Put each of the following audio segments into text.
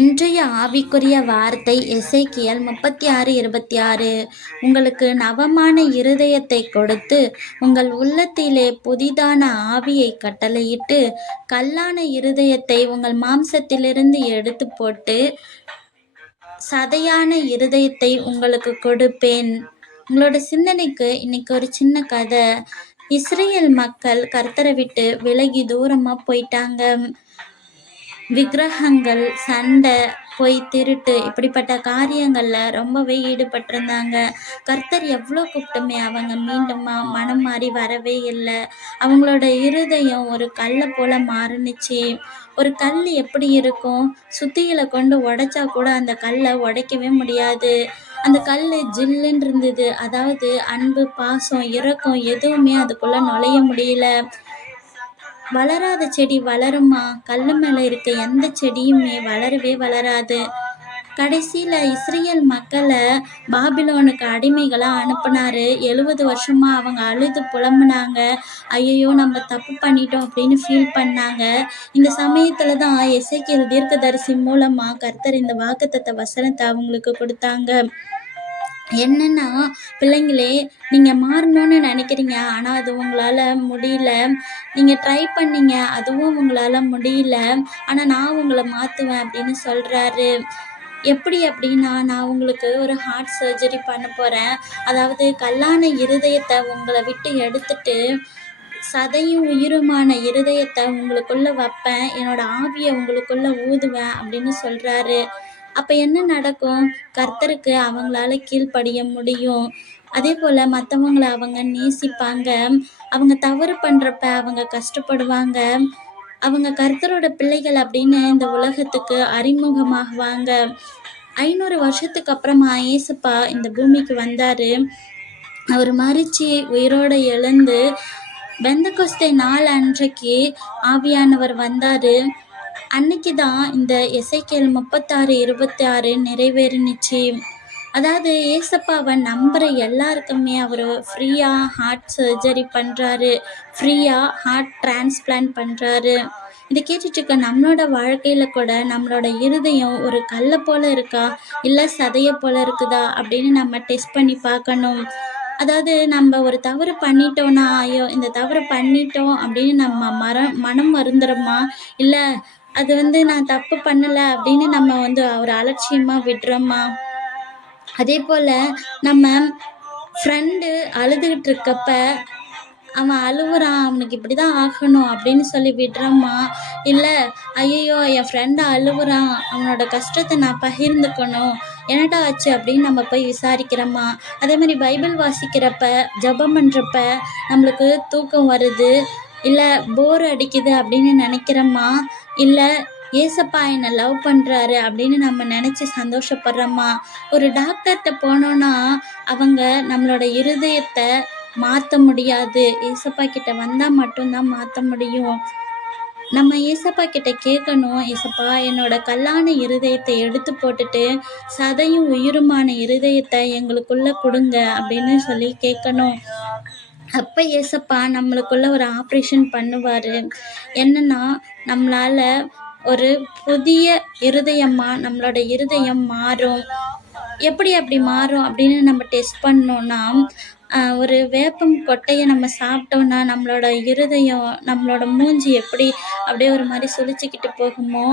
இன்றைய ஆவிக்குரிய வார்த்தை எசேக்கியேல் 36:26. உங்களுக்கு நவமான இருதயத்தைக் கொடுத்து, உங்கள் உள்ளத்திலே புதிதான ஆவியைக் கட்டளையிட்டு, கல்லான இருதயத்தை உங்கள் மாம்சத்திலிருந்து எடுத்துப் போட்டு, சதையான இருதயத்தை உங்களுக்குக் கொடுப்பேன். உங்களோட சிந்தனைக்கு இன்னைக்கு ஒரு சின்ன கதை. இஸ்ரேல் மக்கள் கர்த்தரை விட்டு விலகி தூரமா போயிட்டாங்க. விக்கிரகங்கள், சண்டை, பொய், திருட்டு இப்படிப்பட்ட காரியங்கள்ல ரொம்பவே ஈடுபட்டிருந்தாங்க. கர்த்தர் எவ்வளோ கூப்பிட்டுமே அவங்க மீண்டுமா மனம் மாறி வரவே இல்லை. அவங்களோட இருதயம் ஒரு கல்லை போல மாறுனுச்சு. ஒரு கல் எப்படி இருக்கும்? சுத்தியில கொண்டு உடைச்சா கூட அந்த கல்லை உடைக்கவே முடியாது. அந்த கல் ஜில்லுன்னு இருந்தது. அதாவது அன்பு, பாசம், இரக்கம் எதுவுமே அதுக்குள்ள நுழைய முடியல. வளராத செடி வளருமா? கல்லு மேல இருக்க எந்த செடியுமே வளரவே வளராது. கடைசியில இஸ்ரேல் மக்களை பாபிலோனுக்கு அடிமைகளா அனுப்புனாரு. 70 வருஷமா அவங்க அழுது புலம்புனாங்க. ஐயையோ, நம்ம தப்பு பண்ணிட்டோம் அப்படின்னு ஃபீல் பண்ணாங்க. இந்த சமயத்துல தான் எசேக்கியேல் தீர்க்கதரிசி மூலமா கர்த்தர் இந்த வாக்குத்தத்த வசனத்தை அவங்களுக்கு கொடுத்தாங்க. என்னன்னா, பிள்ளைங்களே, நீங்க மாறணும்னு நினைக்கிறீங்க, ஆனா அது உங்களால முடியல. நீங்க ட்ரை பண்ணீங்க, அதுவும் உங்களால முடியல. ஆனா நான் உங்களை மாத்துவேன் அப்படின்னு சொல்றாரு. எப்படி அப்படின்னா, நான் உங்களுக்கு ஒரு ஹார்ட் சர்ஜரி பண்ண போறேன். அதாவது கல்லான இருதயத்தை உங்களை விட்டு எடுத்துட்டு, சதையும் உயிருமான இருதயத்தை உங்களுக்குள்ள வைப்பேன். என்னோட ஆவியை உங்களுக்குள்ள ஊதுவேன் அப்படின்னு சொல்றாரு. அப்ப என்ன நடக்கும்? கர்த்தருக்கு அவங்களால கீழ்ப்படிய முடியும். அதே போல மற்றவங்களை அவங்க நேசிப்பாங்க. அவங்க தவறு பண்றப்ப அவங்க கஷ்டப்படுவாங்க. அவங்க கர்த்தரோட பிள்ளைகள் அப்படின்னு இந்த உலகத்துக்கு அறிமுகமாகுவாங்க. 500 வருஷத்துக்கு அப்புறமா ஏசப்பா இந்த பூமிக்கு வந்தாரு. அவர் மரிச்சு உயிரோட எழுந்து பெந்தகொஸ்தே நாள் அன்றைக்கு ஆவியானவர் வந்தாரு. அன்னைக்கு தான் இந்த எசேக்கியேல் 36:26 நிறைவேறுனுச்சு. அதாவது ஏசப்பாவை நம்புற எல்லாருக்குமே அவர் ஃப்ரீயா ஹார்ட் சர்ஜரி பண்றாரு. ஃப்ரீயா ஹார்ட் டிரான்ஸ்பிளான்ட் பண்றாரு. இதை கேட்டுட்டு இருக்க நம்மளோட வாழ்க்கையில கூட நம்மளோட இருதயம் ஒரு கல்லை போல இருக்கா, இல்லை சதையை போல இருக்குதா அப்படின்னு நம்ம டெஸ்ட் பண்ணி பார்க்கணும். அதாவது நம்ம ஒரு தவறு பண்ணிட்டோம்னா, ஐயோ இந்த தவறு பண்ணிட்டோம் அப்படின்னு நம்ம மனம் வருந்துறோமா, இல்லை அது நான் தப்பு பண்ணலை அப்படின்னு நம்ம ஒரு அலட்சியமா விடுறோமா? அதே போல் நம்ம ஃப்ரெண்டு அழுதுகிட்டு இருக்கப்ப அவன் அழுவுறான், அவனுக்கு இப்படி தான் ஆகணும் அப்படின்னு சொல்லி விடுறோமா? இல்லை, ஐயையோ என் ஃப்ரெண்டு அழுவுறான், அவனோட கஷ்டத்தை நான் பகிர்ந்துக்கணும், என்னடா ஆச்சு அப்படின்னு நம்ம போய் விசாரிக்கிறோமா? அதே மாதிரி பைபிள் வாசிக்கிறப்ப, ஜெபம் பண்ணுறப்ப நம்மளுக்கு தூக்கம் வருது, இல்லை போர் அடிக்குது அப்படின்னு நினைக்கிறோமா? இல்லை ஏசப்பா என்னை லவ் பண்ணுறாரு அப்படின்னு நம்ம நினச்சி சந்தோஷப்படுறோமா? ஒரு டாக்டர்கிட்ட போனோன்னா அவங்க நம்மளோட இருதயத்தை மாற்ற முடியாது. ஏசப்பா கிட்ட வந்தால் மட்டும்தான் மாற்ற முடியும். நம்ம ஏசப்பா கிட்ட கேட்கணும், ஏசப்பா என்னோட கல்லான இருதயத்தை எடுத்து போட்டுட்டு சதையும் உயிருமான இருதயத்தை எங்களுக்குள்ள கொடுங்க அப்படின்னு சொல்லி கேட்கணும். அப்போ ஏசப்பா நம்மளுக்குள்ள ஒரு ஆப்ரேஷன் பண்ணுவார். என்னன்னா, நம்மளால ஒரு புதிய இருதயமாக நம்மளோட இருதயம் மாறும். எப்படி அப்படி மாறும் அப்படின்னு நம்ம டெஸ்ட் பண்ணோன்னா, ஒரு வேப்பம் கொட்டையை நம்ம சாப்பிட்டோன்னா நம்மளோட இருதயம், நம்மளோட மூஞ்சி எப்படி அப்படியே ஒரு மாதிரி சுழிச்சிக்கிட்டு போகுமோ,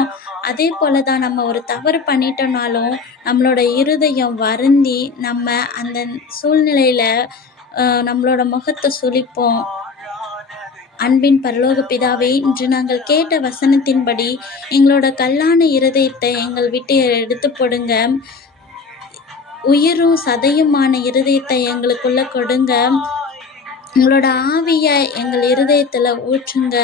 அதே போல தான் நம்ம ஒரு தவறு பண்ணிட்டோம்னாலும் நம்மளோட இருதயம் வருந்தி நம்ம அந்த சூழ்நிலையில் நம்மளோட முகத்தை சுளிப்போம். அன்பின் பரலோக பிதாவே, இன்று நாங்கள் கேட்ட வசனத்தின்படி எங்களோட கல்லான இருதயத்தை எங்கள் விட்டு எடுத்து போடுங்க. உயிரும் சதையுமான இருதயத்தை எங்களுக்குள்ள கொடுங்க. உங்களோட ஆவியை எங்கள் இருதயத்தில் ஊற்றுங்க.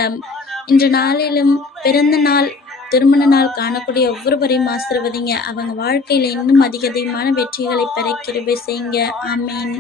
இன்று நாளிலும் பிறந்த நாள், திருமண நாள் காணக்கூடிய ஒவ்வொருவரையும் ஆசீர்வதிங்க. அவங்க வாழ்க்கையில் இன்னும் அதிகமான வெற்றிகளை பெற கிருபை செய்யுங்க. ஆமீன்.